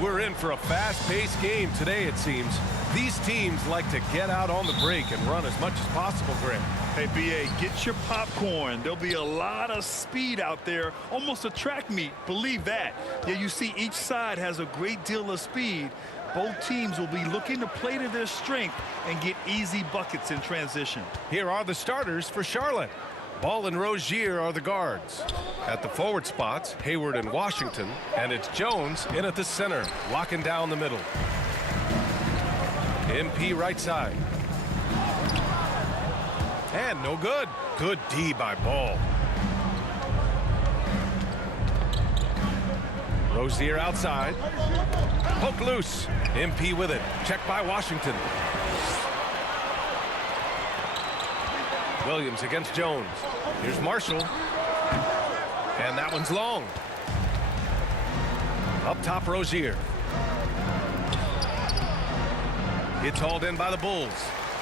And we're in for a fast-paced game today, it seems. These teams like to get out on the break and run as much as possible, Grant. Hey, B.A., get your popcorn. There'll be a lot of speed out there, almost a track meet. Believe that. Yeah, you see each side has a great deal of speed. Both teams will be looking to play to their strength and get easy buckets in transition. Here are the starters for Charlotte. Ball and Rozier are the guards. At the forward spots, Hayward and Washington, and it's Jones in at the center, locking down the middle. MP right side. And no good. Good D by Ball. Rozier outside. Poke loose. MP with it. Check by Washington. Williams against Jones. Here's Marshall. And that one's long. Up top, Rozier. It's hauled in by the Bulls.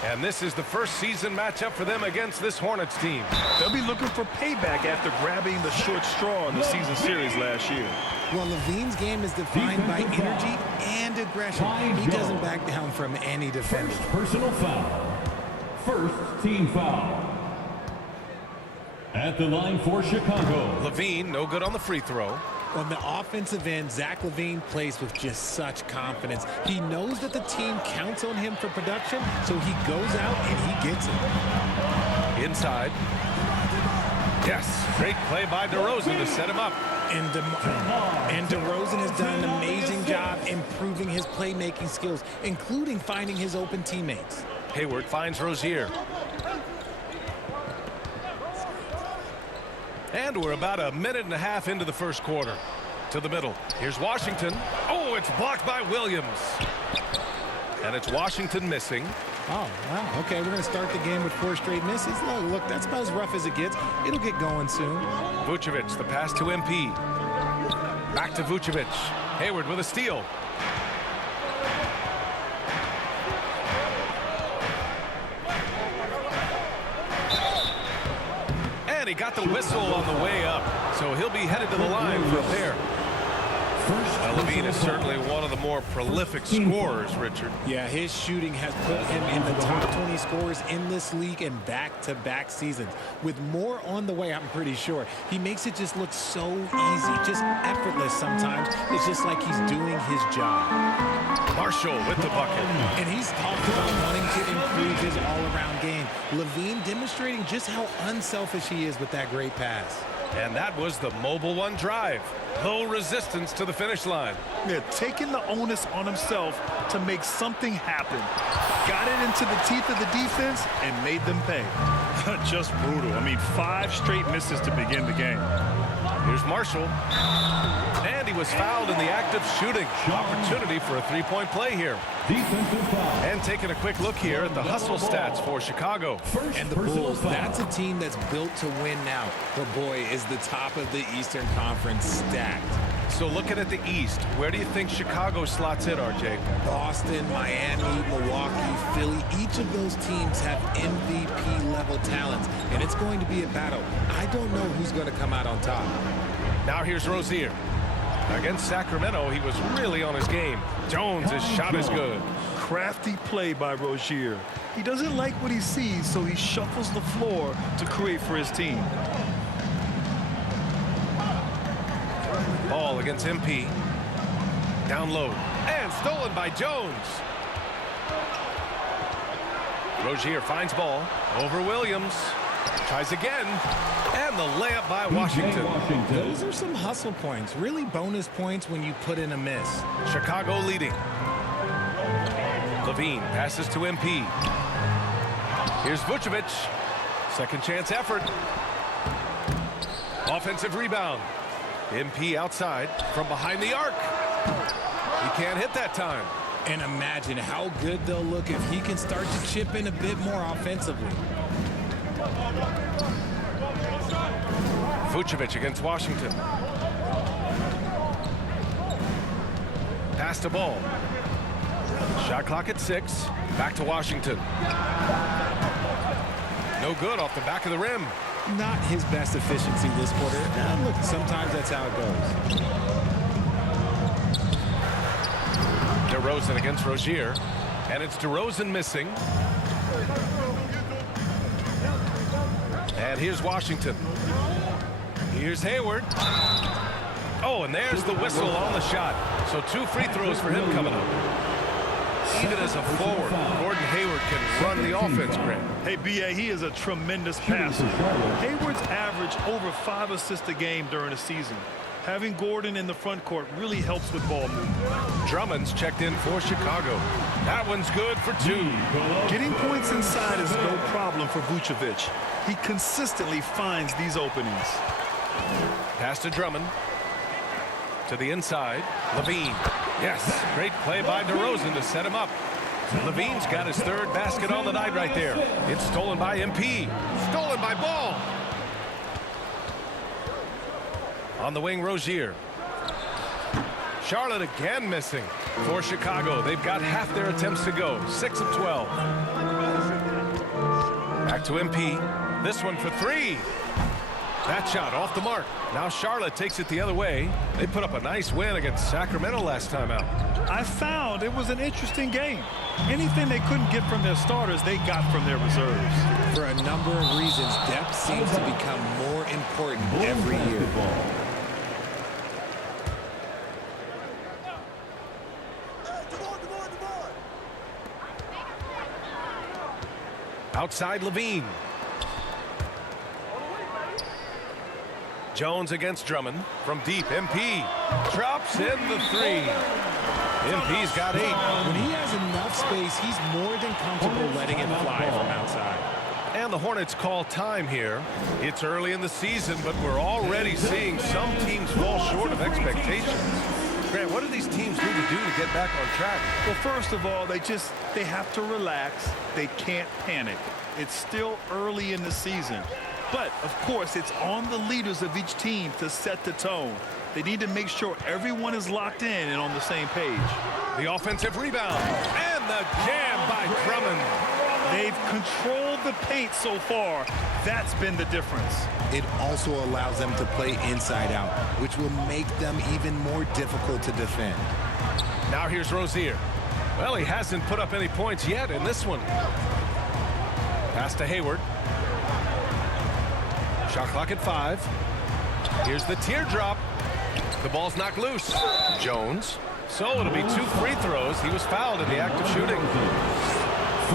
And this is the first season matchup for them against this Hornets team. They'll be looking for payback after grabbing the short straw in the season series last year. Well, Levine's game is defined by energy and aggression. He doesn't back down from any defender. First personal foul. First team foul. At the line for Chicago. Levine, no good on the free throw. On the offensive end, Zach LaVine plays with just such confidence. He knows that the team counts on him for production, so he goes out and he gets it. Inside. Yes, great play by DeRozan to set him up. And DeRozan has done an amazing job improving his playmaking skills, including finding his open teammates. Hayward finds Rozier. And we're about a minute and a half into the first quarter. To the middle. Here's Washington. Oh, it's blocked by Williams. And it's Washington missing. Oh, wow. Okay, we're going to start the game with 4 straight misses. Look, that's about as rough as it gets. It'll get going soon. Vucevic, the pass to MP. Back to Vucevic. Hayward with a steal. And he got the whistle on the way up. So he'll be headed to the line for a pair. Levine is certainly one of the more prolific scorers, Richard. Yeah, his shooting has put him in the top 20 scorers in this league in back-to-back seasons. With more on the way, I'm pretty sure. He makes it just look so easy, just effortless sometimes. It's just like he's doing his job. Marshall with the bucket. And he's talked about wanting to improve his all-around game. Levine demonstrating just how unselfish he is with that great pass. And that was the Mobile One drive. Low resistance to the finish line. Yeah, taking the onus on himself to make something happen. Got it into the teeth of the defense and made them pay. Just brutal. I mean, 5 straight misses to begin the game. Here's Marshall. And he was fouled in the act of shooting. Opportunity for a three-point play here. Defensive foul. And taking a quick look here at the hustle stats for Chicago. And the Bulls, that's a team that's built to win now. But boy, is the top of the Eastern Conference stacked. So looking at the East, where do you think Chicago slots in, RJ? Boston, Miami, Milwaukee, Philly, each of those teams have MVP-level talents, and it's going to be a battle. I don't know who's going to come out on top. Now here's Rozier. Against Sacramento, he was really on his game. Jones' shot is good. Crafty play by Rozier. He doesn't like what he sees, so he shuffles the floor to create for his team. Ball against MP. Down low. And stolen by Jones. Rozier finds ball. Over Williams. Tries again. And the layup by Washington. Those are some hustle points. Really bonus points when you put in a miss. Chicago leading. Levine passes to MP. Here's Vucevic. Second chance effort. Offensive rebound. MP outside from behind the arc. He can't hit that time. And imagine how good they'll look if he can start to chip in a bit more offensively. Vucevic against Washington. Pass to Ball. Shot clock at 6. Back to Washington. No good off the back of the rim. Not his best efficiency this quarter. Look, sometimes that's how it goes. DeRozan against Rozier. And it's DeRozan missing. And here's Washington. Here's Hayward. Oh, and there's the whistle on the shot. So 2 free throws for him coming up. Even as a forward, Gordon Hayward can run the offense, Grant. Hey, B.A., he is a tremendous passer. Hayward's averaged over 5 assists a game during the season. Having Gordon in the front court really helps with ball movement. Drummond's checked in for Chicago. That one's good for 2. Getting points inside is no problem for Vucevic. He consistently finds these openings. Pass to Drummond. To the inside. Levine. Yes, great play by DeRozan to set him up. Levine's got his 3rd basket on the night right there. It's stolen by MP. Stolen by Ball. On the wing, Rozier. Charlotte again missing for Chicago. They've got half their attempts to go. 6 of 12. Back to MP. This one for 3. That shot off the mark. Now Charlotte takes it the other way. They put up a nice win against Sacramento last time out. I found it was an interesting game. Anything they couldn't get from their starters, they got from their reserves. For a number of reasons, depth seems to become more important every year. Outside Levine. Jones against Drummond from deep. MP drops in the 3. MP's got 8. When he has enough space, he's more than comfortable letting it fly from outside. And the Hornets call time here. It's early in the season, but we're already seeing some teams fall short of expectations. Grant, what do these teams need to do to get back on track? Well, first of all, they have to relax. They can't panic. It's still early in the season. But, of course, it's on the leaders of each team to set the tone. They need to make sure everyone is locked in and on the same page. The offensive rebound. And the jam by Drummond. They've controlled the paint so far. That's been the difference. It also allows them to play inside out, which will make them even more difficult to defend. Now here's Rozier. Well, he hasn't put up any points yet in this one. Pass to Hayward. Shot clock at 5. Here's the teardrop. The ball's knocked loose. Jones. So it'll be 2 free throws. He was fouled in the act of shooting.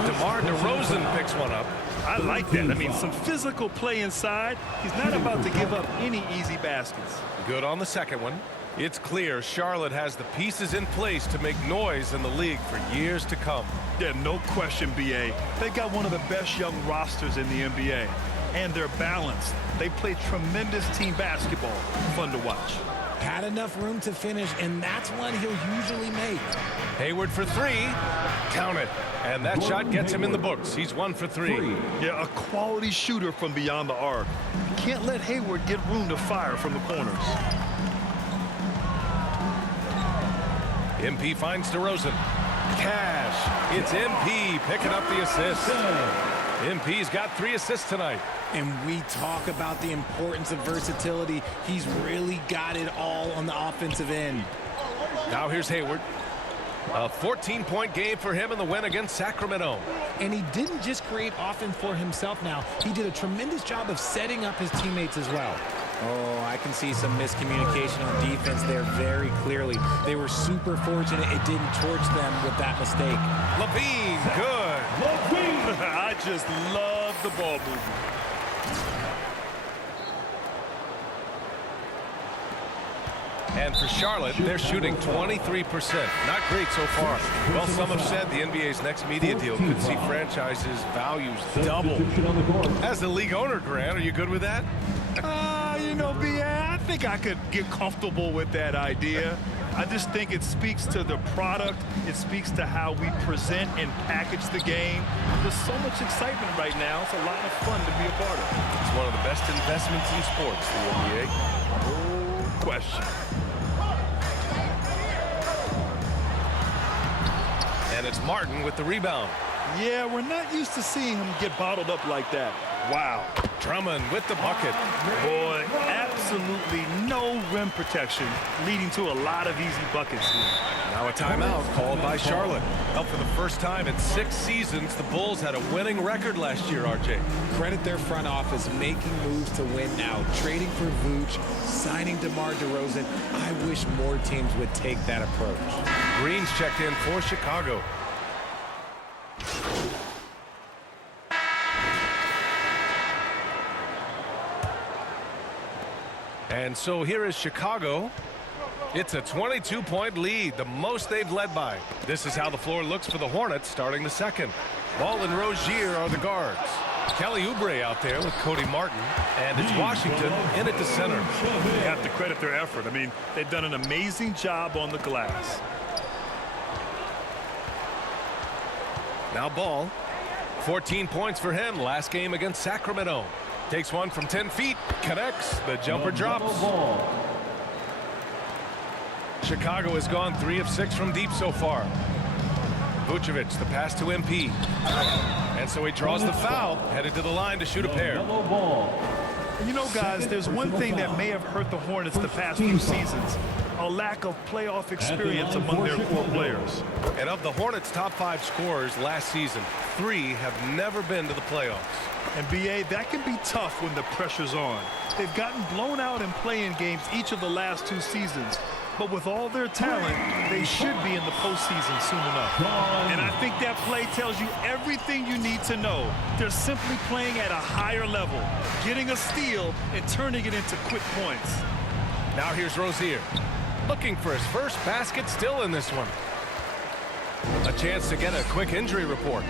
DeMar DeRozan picks one up. I like that. I mean, some physical play inside. He's not about to give up any easy baskets. Good on the second one. It's clear Charlotte has the pieces in place to make noise in the league for years to come. Yeah, no question, B.A. They got one of the best young rosters in the NBA. And they're balanced. They play tremendous team basketball. Fun to watch. Had enough room to finish, and that's one he'll usually make. Hayward for 3. Count it. And that shot gets him in the books. He's 1 for 3. Yeah, a quality shooter from beyond the arc. Can't let Hayward get room to fire from the corners. MP finds DeRozan. Cash. It's MP picking up the assist. MP's got 3 assists tonight. And we talk about the importance of versatility. He's really got it all on the offensive end. Now here's Hayward. A 14-point game for him in the win against Sacramento. And he didn't just create offense for himself now. He did a tremendous job of setting up his teammates as well. Oh, I can see some miscommunication on defense there very clearly. They were super fortunate it didn't torch them with that mistake. Levine, good. I just love the ball movement. And for Charlotte, they're shooting 23%. Not great so far. Well, some have said the NBA's next media deal could see franchises' values double. As a league owner, Grant, are you good with that? You know, B.A., I think I could get comfortable with that idea. I just think it speaks to the product. It speaks to how we present and package the game. There's so much excitement right now. It's a lot of fun to be a part of. It's one of the best investments in sports, the NBA. No question. And it's Martin with the rebound. Yeah, we're not used to seeing him get bottled up like that. Wow. Drummond with the bucket. Boy, absolutely no rim protection, leading to a lot of easy buckets here. Now a timeout called by Charlotte. Well, for the first time in 6 seasons, the Bulls had a winning record last year, RJ. Credit their front office making moves to win now, trading for Vooch, signing DeMar DeRozan. I wish more teams would take that approach. Green's checked in for Chicago. And so here is Chicago. It's a 22-point lead, the most they've led by. This is how the floor looks for the Hornets starting the second. Ball and Rozier are the guards. Kelly Oubre out there with Cody Martin. And it's Washington in at the center. You have to credit their effort. I mean, they've done an amazing job on the glass. Now Ball. 14 points for him last game against Sacramento. Takes one from 10 feet. Connects. The jumper drops. Chicago has gone 3 of 6 from deep so far. Vucevic, the pass to MP. And so he draws the foul, headed to the line to shoot a pair. You know, guys, there's one thing that may have hurt the Hornets the past few seasons. A lack of playoff experience among their core players. And of the Hornets' top 5 scorers last season, 3 have never been to the playoffs. And B.A., that can be tough when the pressure's on. They've gotten blown out in play-in games each of the last 2 seasons. But with all their talent, they should be in the postseason soon enough. And I think that play tells you everything you need to know. They're simply playing at a higher level, getting a steal and turning it into quick points. Now here's Rozier, looking for his first basket, still in this one. A chance to get a quick injury report.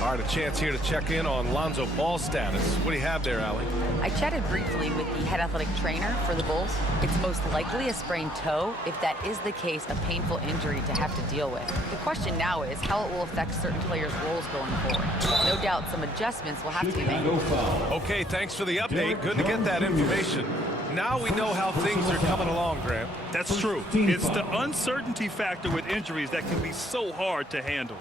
All right, a chance here to check in on Lonzo Ball's status. What do you have there, Allie? I chatted briefly with the head athletic trainer for the Bulls. It's most likely a sprained toe. If that is the case, a painful injury to have to deal with. The question now is how it will affect certain players' roles going forward. No doubt some adjustments will have to be made. Okay, thanks for the update. Good to get that information. Now we know how things are coming along, Grant. That's true. It's the uncertainty factor with injuries that can be so hard to handle.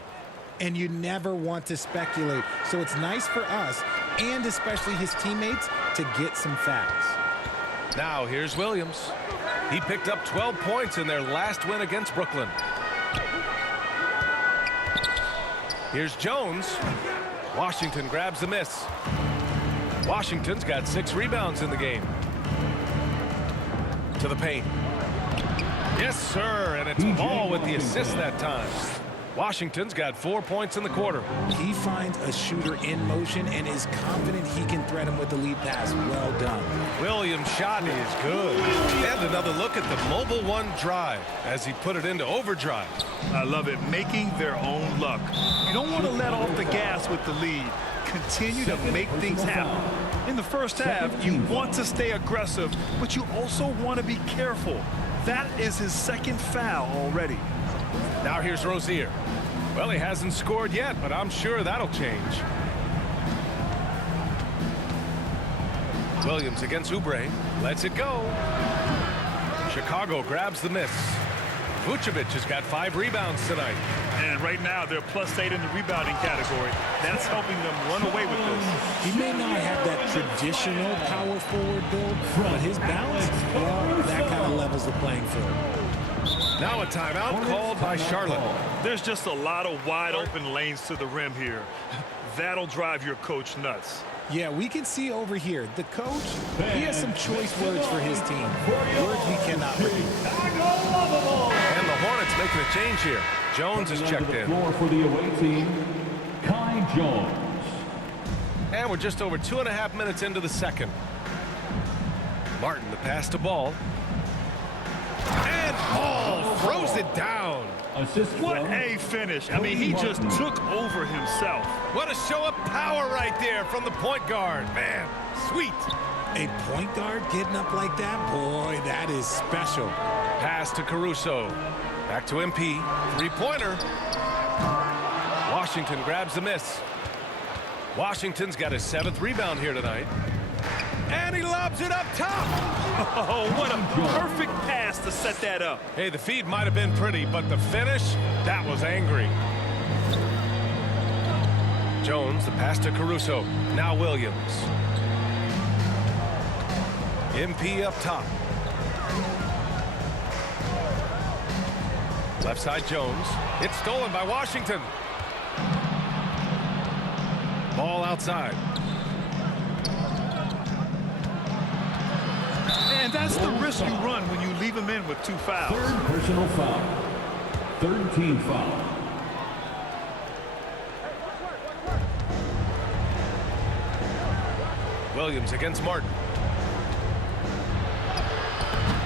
And you never want to speculate. So it's nice for us, and especially his teammates, to get some facts. Now here's Williams. He picked up 12 points in their last win against Brooklyn. Here's Jones. Washington grabs the miss. Washington's got 6 rebounds in the game. To the paint. Yes, sir, and it's Ball with the assist that time. Washington's got 4 points in the quarter. He finds a shooter in motion and is confident he can thread him with the lead pass. Well done. Williams' shot is good. And another look at the mobile one drive as he put it into overdrive. I love it, making their own luck. You don't want to let off the gas with the lead. Continue to make things happen. In the first half, you want to stay aggressive, but you also want to be careful. That is his second foul already. Now here's Rozier. Well, he hasn't scored yet, but I'm sure that'll change. Williams against Oubre. Lets it go. Chicago grabs the miss. Vucevic has got 5 rebounds tonight. And right now, they're +8 in the rebounding category. That's helping them run away with this. He may not have that traditional power forward build, but his balance, well, that kind of levels the playing field. Now a timeout called by Charlotte. There's just a lot of wide open lanes to the rim here. That'll drive your coach nuts. Yeah, we can see over here, the coach, he has some choice words for his team. Words we cannot repeat. And the Hornets making a change here. Jones is checked in. For the away team, Kai Jones. And we're just over 2.5 minutes into the second. Martin, the pass to Ball. And Ball throws it down. What a finish. I mean, he just took over himself. What a show of power right there from the point guard. Man, sweet. A point guard getting up like that? Boy, that is special. Pass to Caruso. Back to MP. 3-pointer. Washington grabs the miss. Washington's got his 7th rebound here tonight. And he lobs it up top. Oh, what a perfect pass to set that up. Hey, the feed might have been pretty, but the finish, that was angry. Jones, the pass to Caruso. Now Williams. MP up top. Left side Jones. It's stolen by Washington. Ball outside. And that's the risk you run when you leave him in with 2 fouls. Third personal foul. Third team foul. Williams against Martin.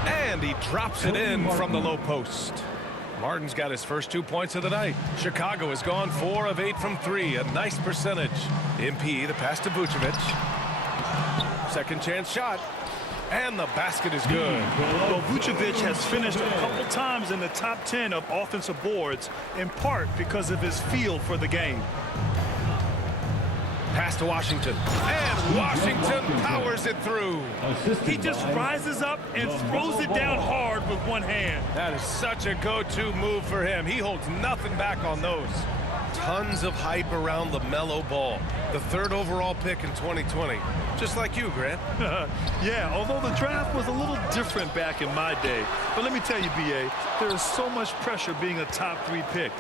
And he drops it in from the low post. Martin's got his first 2 points of the night. Chicago has gone 4 of 8 from 3. A nice percentage. MP, the pass to Vucevic. Second chance shot. And the basket is good. Well, Vucevic has finished a couple times in the top 10 of offensive boards, in part because of his feel for the game. Pass to Washington. And Washington powers it through. He just rises up and throws it down hard with one hand. That is such a go-to move for him. He holds nothing back on those. Tons of hype around LaMelo Ball, the 3rd overall pick in 2020. Just like you, Grant. Yeah, although the draft was a little different back in my day. But let me tell you, B.A., there is so much pressure being a top 3 pick.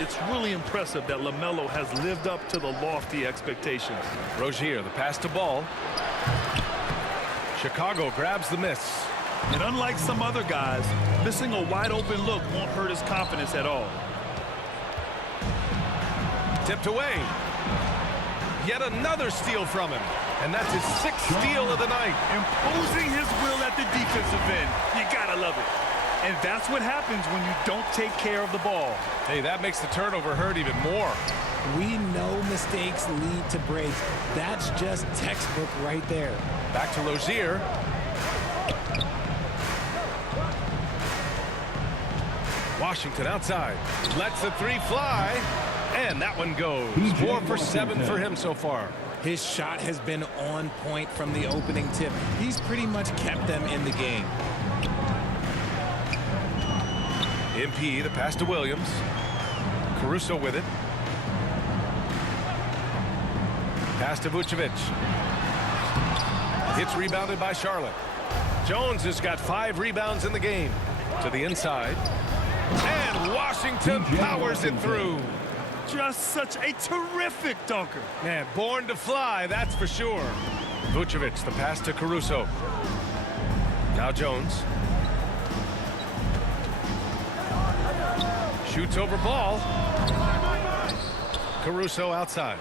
It's really impressive that LaMelo has lived up to the lofty expectations. Rozier, the pass to Ball. Chicago grabs the miss. And unlike some other guys, missing a wide open look won't hurt his confidence at all. Tipped away. Yet another steal from him. And that's his 6th steal of the night. Imposing his will at the defensive end. You gotta love it. And that's what happens when you don't take care of the ball. Hey, that makes the turnover hurt even more. We know mistakes lead to breaks. That's just textbook right there. Back to Rozier. Washington outside. Lets the 3 fly. And that one goes. 4 for 7 for him so far. His shot has been on point from the opening tip. He's pretty much kept them in the game. MP, the pass to Williams. Caruso with it. Pass to Vucevic. It's rebounded by Charlotte. Jones has got 5 rebounds in the game. To the inside. And Washington powers it through. Just such a terrific dunker. Man, born to fly, that's for sure. Vucevic, the pass to Caruso. Now Jones. Shoots over Ball. Caruso outside.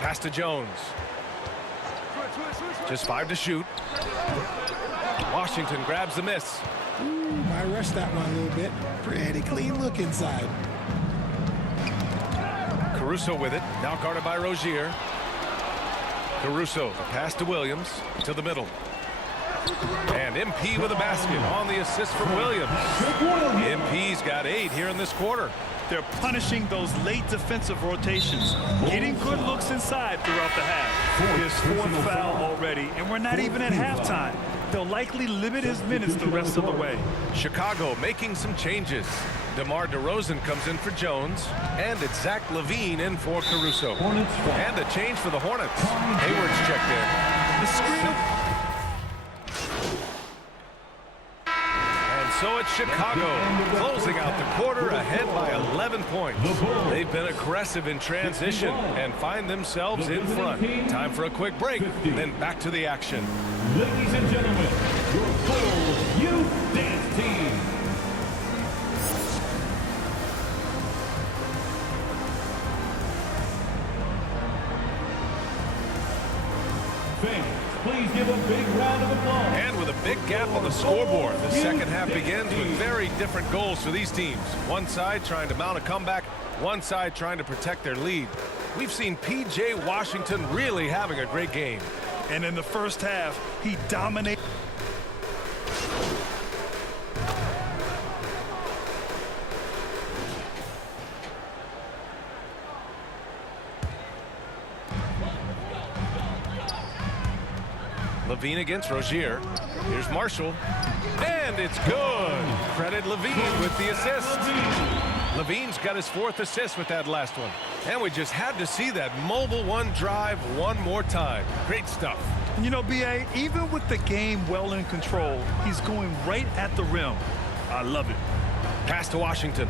Pass to Jones. Just 5 to shoot. Washington grabs the miss. I rushed that one a little bit. Pretty clean look inside. Caruso with it. Now guarded by Rozier. Caruso, the pass to Williams. To the middle. And MP with a basket on the assist from Williams. MP's got 8 here in this quarter. They're punishing those late defensive rotations, getting good looks inside throughout the half. His 4th foul already, and we're not even at halftime. They'll likely limit his minutes the rest of the way. Chicago making some changes. DeMar DeRozan comes in for Jones, and it's Zach LaVine in for Caruso. And a change for the Hornets. Hayward's checked in. The screen. So it's Chicago closing out the quarter ahead by 11 points. They've been aggressive in transition and find themselves in front. Time for a quick break, then back to the action. Ladies and gentlemen, your full youth dance team. Fans, please give a big round of applause. And with a big gap on the scoreboard, the second half begins with very different goals for these teams. One side trying to mount a comeback, one side trying to protect their lead. We've seen P.J. Washington really having a great game. And in the first half, he dominated. LaVine against Rozier. Here's Marshall. And it's good. Credit LaVine with the assist. Levine's got his 4th assist with that last one. And we just had to see that mobile one drive one more time. Great stuff. You know, B.A., even with the game well in control, he's going right at the rim. I love it. Pass to Washington.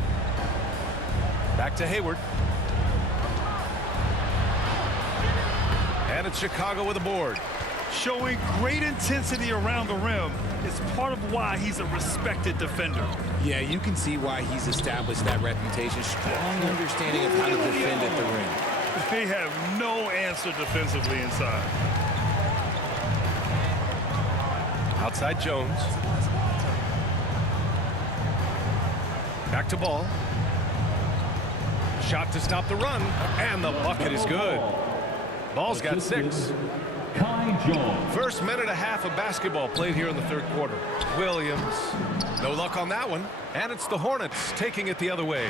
Back to Hayward. And it's Chicago with a board. Showing great intensity around the rim is part of why he's a respected defender. Yeah, you can see why he's established that reputation. Strong understanding of how to defend at the rim. They have no answer defensively inside. Outside Jones. Back to Ball. Shot to stop the run. And the bucket is good. Ball's got 6. Kai Jones. First minute and a half of basketball played here in the 3rd quarter. Williams. No luck on that one. And it's the Hornets taking it the other way.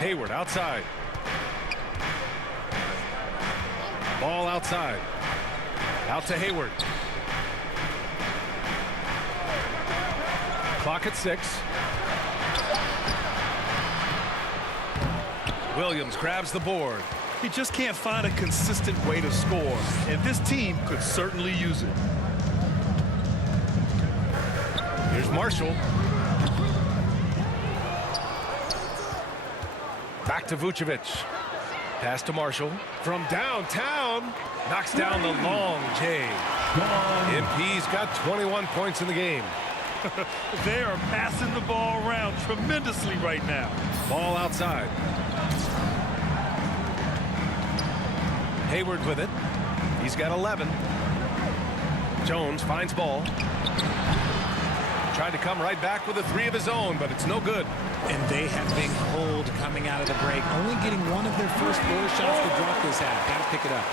Hayward outside. Ball outside. Out to Hayward. Clock at 6. Williams grabs the board. He just can't find a consistent way to score, and this team could certainly use it. Here's Marshall. Back to Vucevic. Pass to Marshall. From downtown. Knocks down the long J. MP's got 21 points in the game. They are passing the ball around tremendously right now. Ball outside. Hayward with it. He's got 11. Jones finds Ball. Tried to come right back with a 3 of his own, but it's no good. And they have been cold coming out of the break. Only getting one of their first 4 shots to drop this half. Got to pick it up.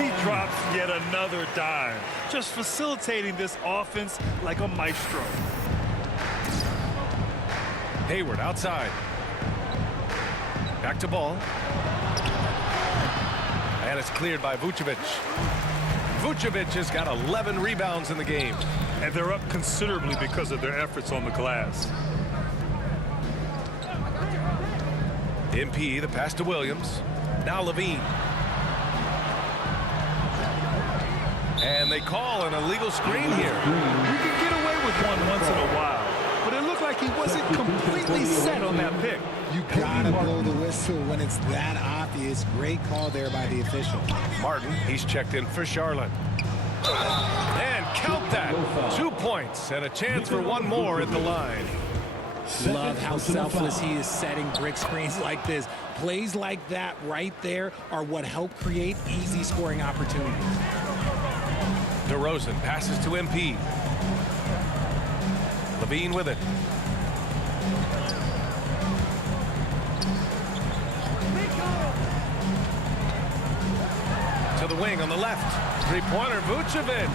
He drops yet another dime. Just facilitating this offense like a maestro. Hayward outside. Back to Ball. And it's cleared by Vucevic. Vucevic has got 11 rebounds in the game. And they're up considerably because of their efforts on the glass. MP, the pass to Williams. Now Levine. And they call an illegal screen here. You can get away with one once in a while, but it looked like he wasn't completely set on that pick. You gotta blow the whistle when it's that obvious. Great call there by the official. Martin, he's checked in for Charlotte. And count that. 2 points and a chance for one more at the line. Love how selfless he is setting brick screens like this. Plays like that right there are what help create easy scoring opportunities. DeRozan passes to MP. Levine with it. To the wing on the left. 3-pointer, Vucevic.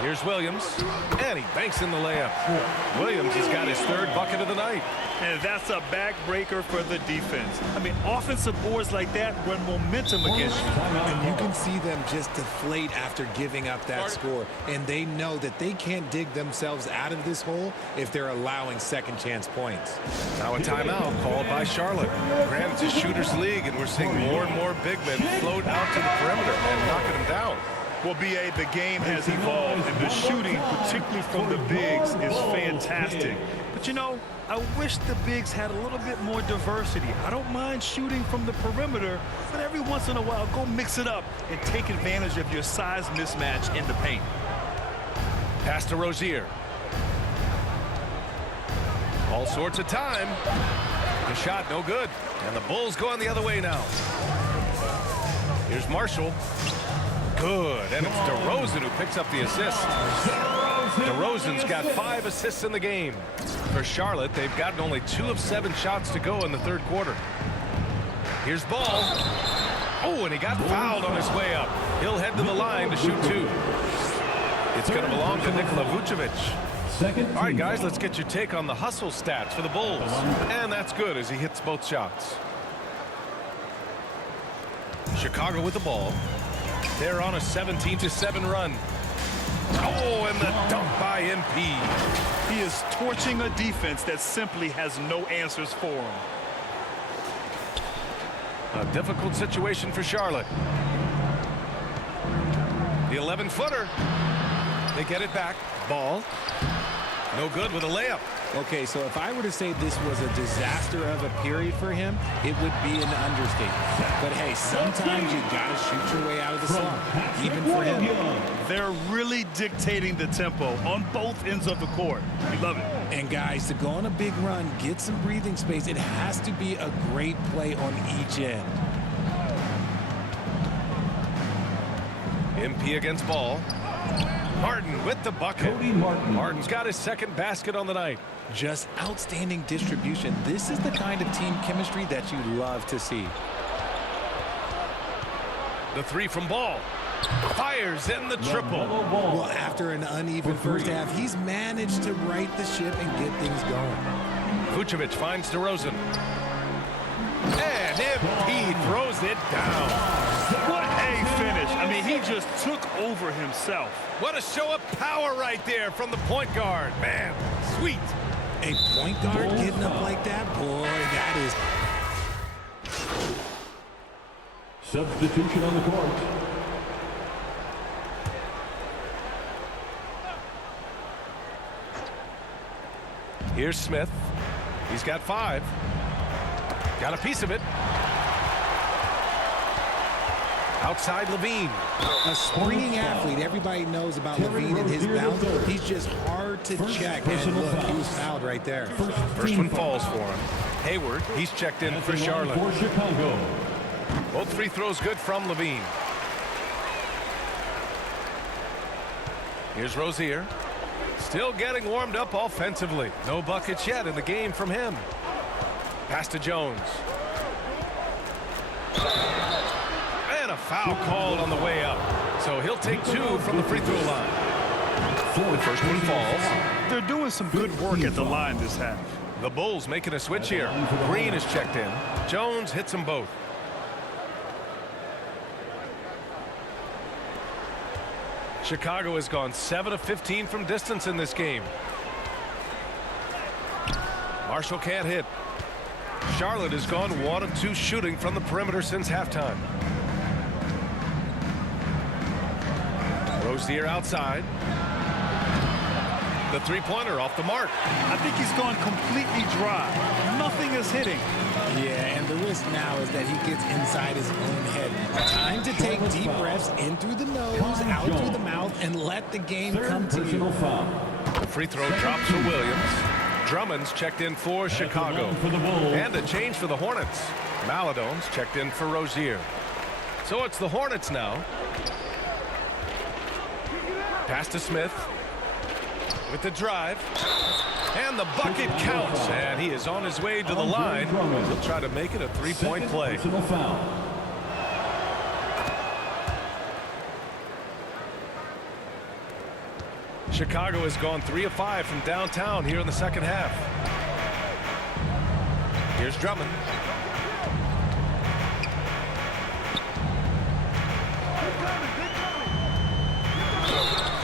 Here's Williams, and he banks in the layup. Williams has got his 3rd bucket of the night. And that's a backbreaker for the defense. I mean, offensive boards like that run momentum against you. And you can see them just deflate after giving up that score. And they know that they can't dig themselves out of this hole if they're allowing second chance points. Now a timeout called by Charlotte. Granted, it's a shooter's league, and we're seeing more and more big men float out to the perimeter and knocking them down. Well, B.A., the game has evolved, and the shooting, particularly from the bigs, is fantastic. But, you know, I wish the bigs had a little bit more diversity. I don't mind shooting from the perimeter, but every once in a while, go mix it up and take advantage of your size mismatch in the paint. Pass to Rozier. All sorts of time. The shot no good. And the Bulls going the other way now. Here's Marshall. Good. And it's DeRozan who picks up the assist. DeRozan's got 5 assists in the game. For Charlotte, they've gotten only 2 of 7 shots to go in the 3rd quarter. Here's Ball. Oh, and he got fouled on his way up. He'll head to the line to shoot 2. It's going to belong to Nikola Vucevic. All right, guys, let's get your take on the hustle stats for the Bulls. And that's good as he hits both shots. Chicago with the ball. They're on a 17-7 run. Oh, and the dunk by MP. He is torching a defense that simply has no answers for him. A difficult situation for Charlotte. The 11-footer. They get it back. Ball. No good with a layup. Okay, so if I were to say this was a disaster of a period for him, it would be an understatement. But hey, sometimes you got to shoot your way out of the slump, even for him. They're really dictating the tempo on both ends of the court. We love it. And guys, to go on a big run, get some breathing space, it has to be a great play on each end. MP against Ball. Martin with the bucket. Cody Martin. Martin's got his second basket on the night. Just outstanding distribution. This is the kind of team chemistry that you love to see. The three from Ball. Fires in the triple. Well, after an uneven first half, he's managed to right the ship and get things going. Vucevic finds DeRozan. And MP throws it down. What a finish. I mean, he just took over himself. What a show of power right there from the point guard. Man, sweet. A point guard getting up like that, boy, that is... Substitution on the court. Here's Smith. He's got 5. Got a piece of it. Outside Levine. A springing athlete. Everybody knows about Levine and his bounce. He's just hard to check. And look, he was fouled right there. First one falls for him. Hayward, he's checked in for Charlotte. For Chicago. Both free throws good from Levine. Here's Rozier. Still getting warmed up offensively. No buckets yet in the game from him. Pass to Jones. And a foul called on the way up. So he'll take 2 from the free throw line. The first one falls. They're doing some good work at the line this half. The Bulls making a switch here. Green is checked in. Jones hits them both. Chicago has gone 7 of 15 from distance in this game. Marshall can't hit. Charlotte has gone 1 of 2 shooting from the perimeter since halftime. Rozier outside. The three-pointer off the mark. I think he's gone completely dry. Nothing is hitting. Yeah, and the risk now is that he gets inside his own head. Time to take deep breaths in through the nose, out through the mouth, and let the game come to you. The free throw drops for Williams. Drummond's checked in for Chicago. And a change for the Hornets. Maladone's checked in for Rozier. So it's the Hornets now. Pass to Smith. With the drive. And the bucket counts. And he is on his way to the line. He'll try to make it a three-point play. Chicago has gone 3 of 5 from downtown here in the second half. Here's Drummond.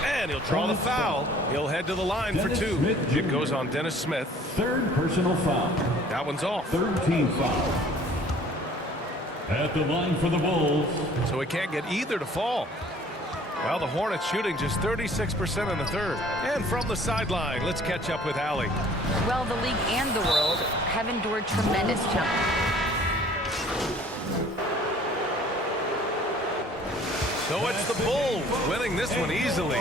And he'll draw the foul. He'll head to the line for 2. It goes on Dennis Smith. Third personal foul. That one's off. Third team foul. At the line for the Bulls. So he can't get either to fall. Well, the Hornets shooting just 36% in the third. And from the sideline, let's catch up with Allie. Well, the league and the world have endured tremendous challenges. So it's the Bulls winning this one easily.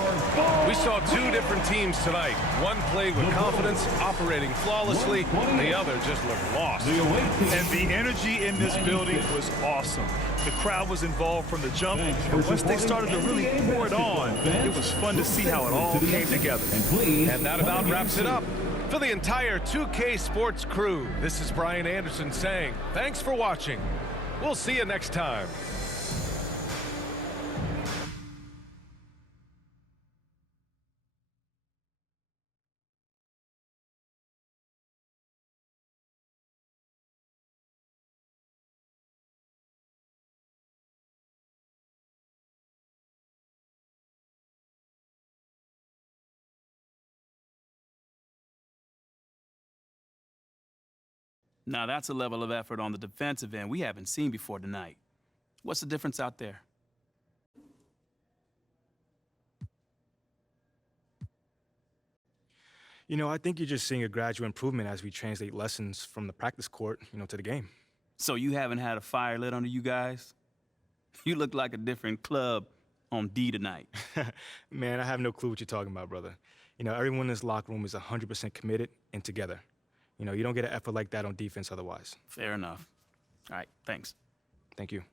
We saw 2 different teams tonight. One played with confidence, operating flawlessly. The other just looked lost. And the energy in this building was awesome. The crowd was involved from the jump. And once they started to really pour it on, it was fun to see how it all came together. And that about wraps it up. For the entire 2K Sports crew, this is Brian Anderson saying, thanks for watching. We'll see you next time. Now, that's a level of effort on the defensive end we haven't seen before tonight. What's the difference out there? You know, I think you're just seeing a gradual improvement as we translate lessons from the practice court, to the game. So you haven't had a fire lit under you guys? You look like a different club on D tonight. Man, I have no clue what you're talking about, brother. Everyone in this locker room is 100% committed and together. You don't get an effort like that on defense otherwise. Fair enough. All right, thanks. Thank you.